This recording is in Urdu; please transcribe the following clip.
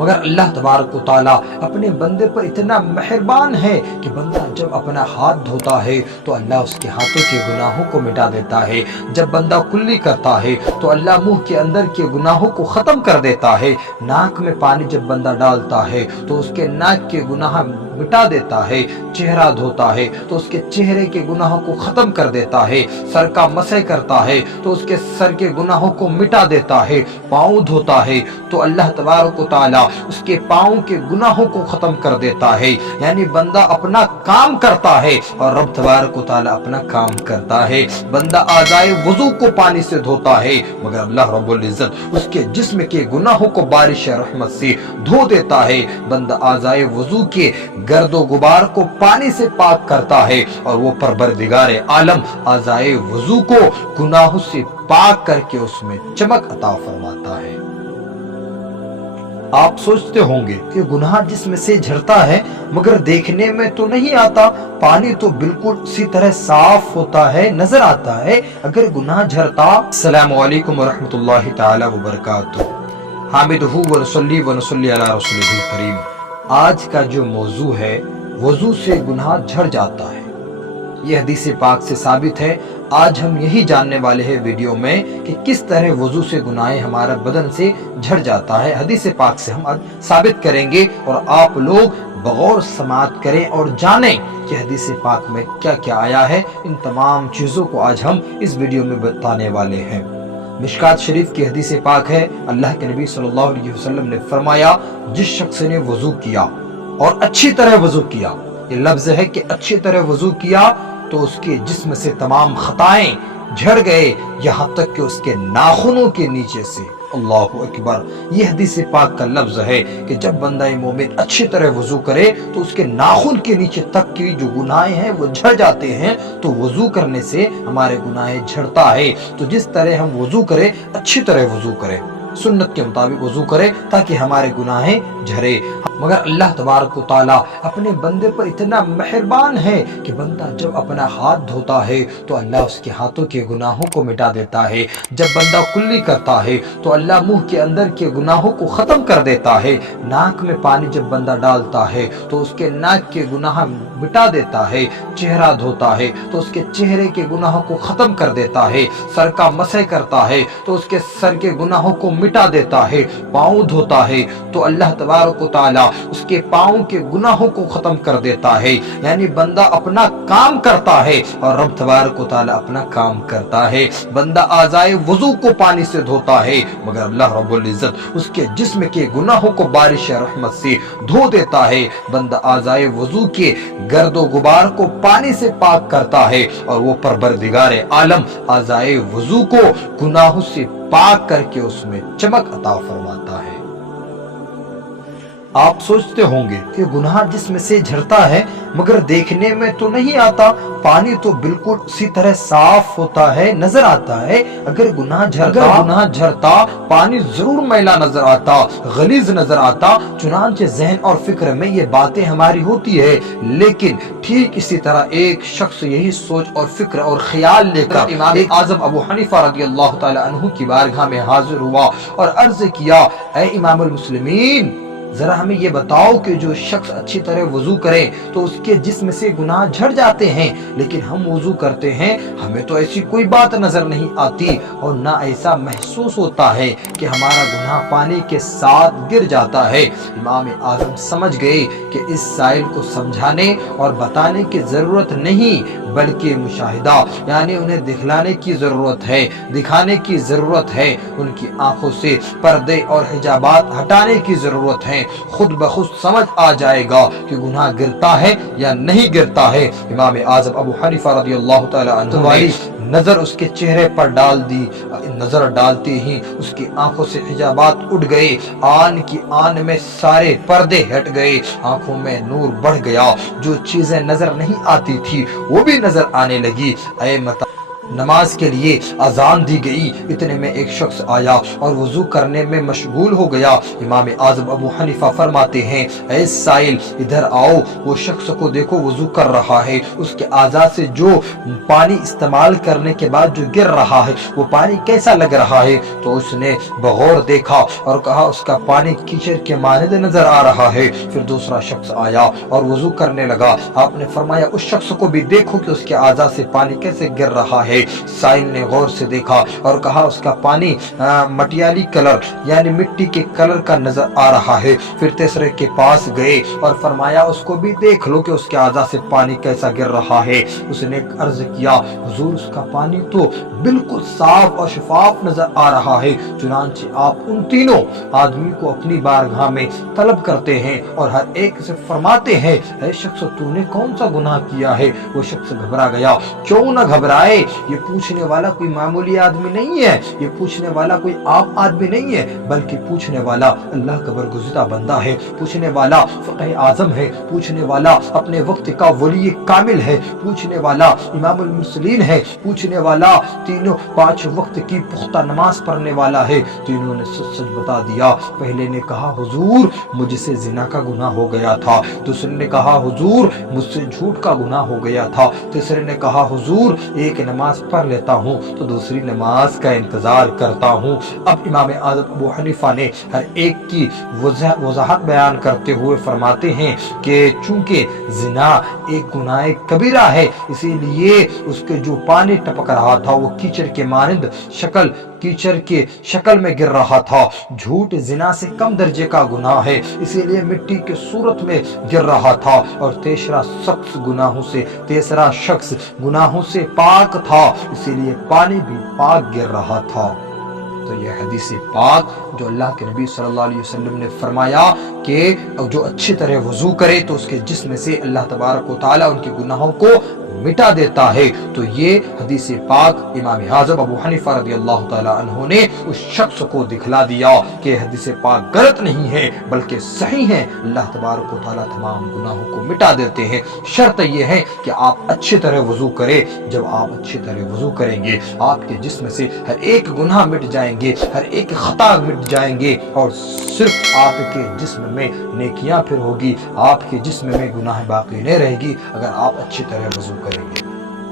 مگر اللہ تبارک و تعالیٰ اپنے بندے پر اتنا مہربان ہے کہ بندہ جب اپنا ہاتھ دھوتا ہے تو اللہ اس کے ہاتھوں کے گناہوں کو مٹا دیتا ہے. جب بندہ کلی کرتا ہے تو اللہ منہ کے اندر کے گناہوں کو ختم کر دیتا ہے. ناک میں پانی جب بندہ ڈالتا ہے تو اس کے ناک کے گناہ مٹا دیتا ہے. چہرہ دھوتا ہے تو اس کے چہرے کے گناہوں کو ختم کر دیتا ہے. سر کا مسح کرتا ہے تو اس کے سر کے گناہوں کو مٹا دیتا ہے. پاؤں دھوتا ہے تو اللہ تبارک و تعالیٰ اس کے پاؤں کے گناہوں کو ختم کر دیتا ہے. یعنی بندہ اپنا کام کرتا ہے اور رب تبارک و تعالیٰ اپنا کام کرتا ہے. بندہ اعضائے وضو کو پانی سے دھوتا ہے مگر اللہ رب العزت اس کے جسم کے گناہوں کو بارش رحمت سے دھو دیتا ہے. بندہ اعضائے وضو کے گرد و غبار کو پانی سے پاک کرتا ہے اور وہ پروردگار عالم اعضائے وضو کو گناہوں سے پاک کر کے اس میں چمک عطا فرماتا ہے. آپ سوچتے ہوں گے کہ گناہ جسم سے جھرتا ہے مگر دیکھنے میں تو نہیں آتا. پانی تو بالکل اسی طرح صاف ہوتا ہے، نظر آتا ہے اگر گناہ جھرتا. السلام علیکم ورحمۃ اللہ تعالی وبرکاتہ. حامدہ ونصلی ونصلی علی رسولہ الکریم. آج کا جو موضوع ہے وضو سے گناہ جھڑ جاتا ہے. یہ حدیث پاک سے ثابت ہے. آج ہم یہی جاننے والے ہیں ویڈیو میں کہ کس طرح وضو سے گناہ ہمارا بدن سے جھڑ جاتا ہے. حدیث پاک سے ہم ثابت کریں گے اور آپ لوگ بغور سماعت کریں اور جانیں کہ حدیث پاک میں کیا کیا آیا ہے. ان تمام چیزوں کو آج ہم اس ویڈیو میں بتانے والے ہیں. مشکات شریف کی حدیث پاک ہے. اللہ کے نبی صلی اللہ علیہ وسلم نے فرمایا جس شخص نے وضو کیا اور اچھی طرح وضو کیا، یہ لفظ ہے کہ اچھی طرح وضو کیا تو اس کے جسم سے تمام خطائیں جھڑ گئے یہاں تک کہ اس کے ناخنوں کے نیچے سے. اللہ اکبر. یہ حدیث پاک کا لفظ ہے کہ جب بندہ مومن اچھی طرح وضو کرے تو اس کے ناخن کے نیچے تک کی جو گناہ ہیں وہ جھڑ جاتے ہیں. تو وضو کرنے سے ہمارے گناہ جھڑتا ہے. تو جس طرح ہم وضو کرے اچھی طرح وضو کرے، سنت کے مطابق وضو کرے تاکہ ہمارے گناہ جھرے. مگر اللہ تبارک و تعالیٰ اپنے بندے پر اتنا مہربان ہے کہ بندہ جب اپنا ہاتھ دھوتا ہے تو اللہ اس کے ہاتھوں کے گناہوں کو مٹا دیتا ہے. جب بندہ کلی کرتا ہے تو اللہ منہ کے اندر کے گناہوں کو ختم کر دیتا ہے. ناک میں پانی جب بندہ ڈالتا ہے تو اس کے ناک کے گناہ مٹا دیتا ہے. چہرہ دھوتا ہے تو اس کے چہرے کے گناہوں کو ختم کر دیتا ہے. سر کا مسح کرتا ہے تو اس کے سر کے گناہوں کو مٹا دیتا ہے. پاؤں دھوتا ہے تو اللہ تبارک و تعالیٰ اس کے پاؤں کے گناہوں کو ختم کر دیتا ہے. یعنی بندہ اپنا کام کرتا ہے اور رب تبارک و تعالیٰ اپنا کام کرتا ہے. بندہ اعضائے وضو کو پانی سے دھوتا ہے مگر اللہ رب العزت اس کے جسم کے گناہوں کو بارش رحمت سے دھو دیتا ہے. بندہ اعضائے وضو کے گرد و غبار کو پانی سے پاک کرتا ہے اور وہ پروردگار عالم اعضائے وضو کو گناہوں سے پاک کر کے اس میں چمک عطا فرماتا ہے. آپ سوچتے ہوں گے کہ گناہ جسم سے جھرتا ہے مگر دیکھنے میں تو نہیں آتا. پانی تو بالکل اسی طرح صاف ہوتا ہے، نظر آتا ہے اگر گناہ جھرتا پانی ضرور میلا نظر آتا، غلیظ نظر آتا. چنانچہ ذہن اور فکر میں یہ باتیں ہماری ہوتی ہے. لیکن ٹھیک اسی طرح ایک شخص یہی سوچ اور فکر اور خیال لے کر امام اعظم ابو حنیفہ رضی اللہ تعالی عنہ کی بارگاہ میں حاضر ہوا اور عرض کیا اے امام المسلمین، ذرا ہمیں یہ بتاؤ کہ جو شخص اچھی طرح وضو کرے تو اس کے جسم سے گناہ جھڑ جاتے ہیں، لیکن ہم وضو کرتے ہیں ہمیں تو ایسی کوئی بات نظر نہیں آتی اور نہ ایسا محسوس ہوتا ہے کہ ہمارا گناہ پانی کے ساتھ گر جاتا ہے. امام اعظم سمجھ گئے کہ اس سائل کو سمجھانے اور بتانے کی ضرورت نہیں بلکہ مشاہدہ، یعنی انہیں دکھلانے کی ضرورت ہے، دکھانے کی ضرورت ہے. ان کی آنکھوں سے پردے اور حجابات ہٹانے کی ضرورت ہے. خود بخود سمجھ آ جائے گا کہ گناہ گرتا ہے یا نہیں گرتا ہے. امام اعظم ابو حنیفہ رضی اللہ تعالی عنہ والی نظر اس کے چہرے پر ڈال دی. نظر ڈالتے ہی اس کی آنکھوں سے حجابات اٹھ گئے، آن کی آن میں سارے پردے ہٹ گئے، آنکھوں میں نور بڑھ گیا. جو چیزیں نظر نہیں آتی تھی وہ بھی نظر آنے لگی. اے نماز کے لیے اذان دی گئی، اتنے میں ایک شخص آیا اور وضو کرنے میں مشغول ہو گیا۔ امام اعظم ابو حنیفہ فرماتے ہیں اے سائل ادھر آؤ، وہ شخص کو دیکھو وضو کر رہا ہے، اس کے اعضاء سے جو پانی استعمال کرنے کے بعد جو گر رہا ہے وہ پانی کیسا لگ رہا ہے؟ تو اس نے بغور دیکھا اور کہا اس کا پانی کیچڑ کے مانند نظر آ رہا ہے۔ پھر دوسرا شخص آیا اور وضو کرنے لگا، آپ نے فرمایا اس شخص کو بھی دیکھو کہ اس کے اعضاء سے پانی کیسے گر رہا ہے۔ سائل نے غور سے دیکھا اور کہا اس کا پانی مٹیالی کلر یعنی مٹی کے کلر کا نظر آ رہا ہے۔ پھر تیسرے کے پاس گئے اور فرمایا اس کو بھی دیکھ لو کہ اس کے اعضاء سے پانی کیسا گر رہا ہے۔ اس نے عرض کیا حضور اس کا پانی تو بالکل صاف اور شفاف نظر آ رہا ہے۔ چنانچہ آپ ان تینوں آدمی کو اپنی بارگاہ میں طلب کرتے ہیں اور ہر ایک سے فرماتے ہیں اے شخص تو نے کون سا گناہ کیا ہے؟ وہ شخص گھبرا گیا۔ کیوں نہ گھبرائے، یہ پوچھنے والا کوئی معمولی آدمی نہیں ہے، یہ پوچھنے والا کوئی عام آدمی نہیں ہے، بلکہ پوچھنے والا اللہ کا برگزیدہ بندہ ہے، پوچھنے والا فقیہ اعظم ہے، پوچھنے والا اپنے وقت کا ولی کامل ہے، پوچھنے والا امام المرسلین ہے، پوچھنے والا تینوں 5 وقت کی پختہ نماز پڑھنے والا ہے۔ تینوں نے سچ سچ بتا دیا۔ پہلے نے کہا حضور مجھ سے زنا کا گناہ ہو گیا تھا، دوسرے نے کہا حضور مجھ سے جھوٹ کا گناہ ہو گیا تھا، تیسرے نے کہا حضور ایک نماز پڑھ لیتا ہوں تو دوسری نماز کا انتظار کرتا ہوں۔ اب امام اعظم ابو حنیفہ نے ہر ایک کی وضاحت بیان کرتے ہوئے فرماتے ہیں کہ چونکہ زنا ایک گناہ کبیرہ ہے، اسی لیے اس کے جو پانی ٹپک رہا تھا وہ کیچڑ کے مانند کیچڑ کے شکل میں گر رہا تھا۔ جھوٹ زنا سے کم درجے کا گناہ ہے، اسی لیے مٹی کے صورت میں گر رہا تھا، اور تیسرا شخص گناہوں سے پاک تھا، اسی لیے پانی بھی پاک گر رہا تھا۔ تو یہ حدیث پاک جو اللہ کے نبی صلی اللہ علیہ وسلم نے فرمایا کہ جو اچھی طرح وضو کرے تو اس کے جسم سے اللہ تبارک و تعالی ان کے گناہوں کو مٹا دیتا ہے۔ تو یہ حدیث پاک امام اعظم ابو حنیفہ رضی اللہ تعالی عنہ نے اس شخص کو دکھلا دیا کہ حدیث پاک غلط نہیں ہے بلکہ صحیح ہے، اللہ تبارک و تعالی تمام گناہوں کو مٹا دیتے ہیں۔ شرط یہ ہے کہ آپ اچھی طرح وضو کریں۔ جب آپ اچھی طرح وضو کریں گے آپ کے جسم سے ہر ایک گناہ مٹ جائیں گے، ہر ایک خطا مٹ جائیں گے، اور صرف آپ کے جسم میں نیکیاں پھر ہوگی، آپ کے جسم میں گناہ باقی نہیں رہے گی اگر آپ اچھی طرح وضو کریں گے۔